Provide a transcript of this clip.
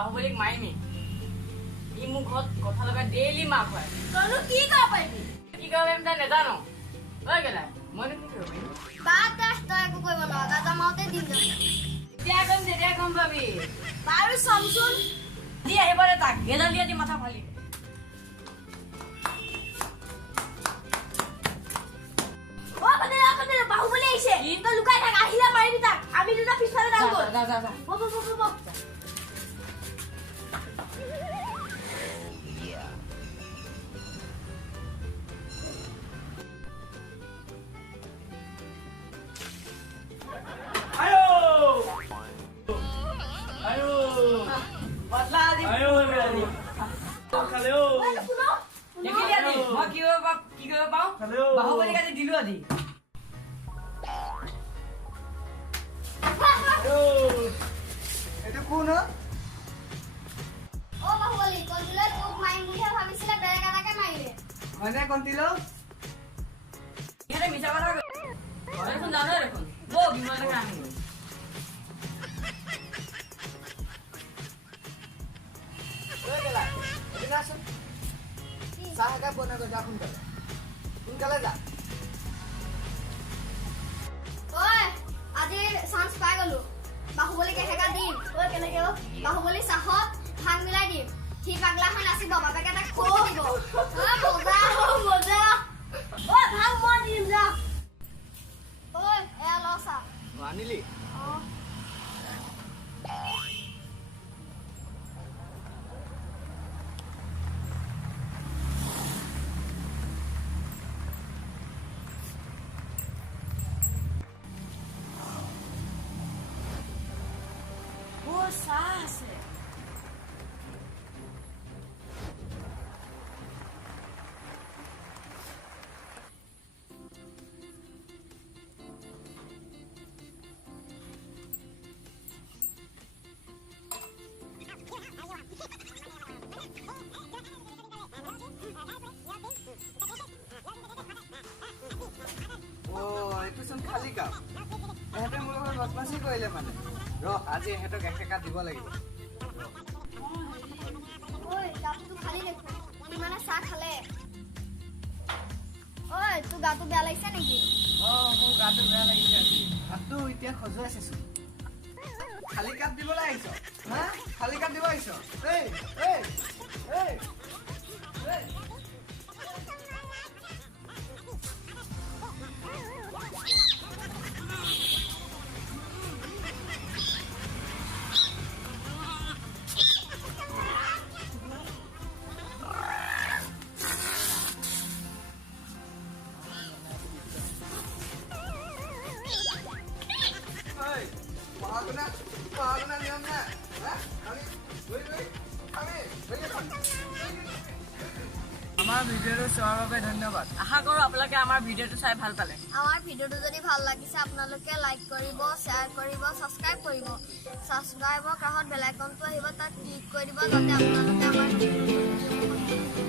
বাহুবলীক মাৰিমি ই মোক ঘৰত কথা লগাই ডেইলি মাৰ খুৱাই তইনো কি কৰিব পাৰিবি কি কৰিব পাৰিম তাই নেজানো হৈ গেলা মইনো কি কৰিব পাৰিম বাদ দে তই একো কৰিব নোৱাৰ দাদা মাওতে দিন যাব তেতিয়া গম পাবি বাৰু চামচোন দি আহিব দে তাক গেলালি দি মাথা ফালি বাহুবলী আহিছে তই লুকাই থাক আহিলে মাৰিবি তাক আমি দুটা পিছফালে যাম গ'ল যা বাহুবলী কাটি দিলো আজি এইটো কোন অ বাহুবলী কন্তিলে তোক মাৰিম বুলি ভাবিছিলে বেলেগ এটাকে মাৰিলে হয়নে কন্তিল ইহঁতে মিছা কথা দেখোন জানো দেখোন বৌ বিমলকে আনিব চাহ একাপ বনাই গৈ যা সোনকালে যা ঐ আজি চান্স পাই গলো বাহুবলীকে হেকা দিম ঐ কেনেকে বাহুবলী চাহত ভাং মিলাই দিম সি পাগলা হৈ নাচিব বাপেকে তাক খুব দিব মজা ঐ ভাং মই দিম যা ঐ এয়া ল চাহ আনিলি চাহ আছে এইটোচোন খালী কাপ এহেঁতে মোৰ লগত বদমাচি কৰিলে মানে আজি এহেঁতক এসেকা দিব লাগিব ঐ কাপটো খালি দেখো ইমানে চাহ খালে ঐ তোৰ গাটো বেয়া লাগিছে নেকি মোৰ গাটো বেয়া লাগিছে আজি হাতটো এতিয়া খজুৱাই চাইছো খালী কাপ দিবলৈ আহিছ হা খালী কাপ দিব আহিছ এই এই এই এই আমাৰ ভিডিঅ'টো চোৱাৰ বাবে ধন্যবাদ আশা কৰোঁ আপোনালোকে আমাৰ ভিডিঅ'টো চাই ভাল পালে আমাৰ ভিডিঅ'টো যদি ভাল লাগিছে আপোনালোকে লাইক কৰিব শ্বেয়াৰ কৰিব ছাবস্ক্ৰাইব কৰিব ছাবস্ক্ৰাইবৰ কাষত বেল আইকনটো আহিব তাত ক্লিক কৰি দিব যাতে আপোনালোকে আমাৰ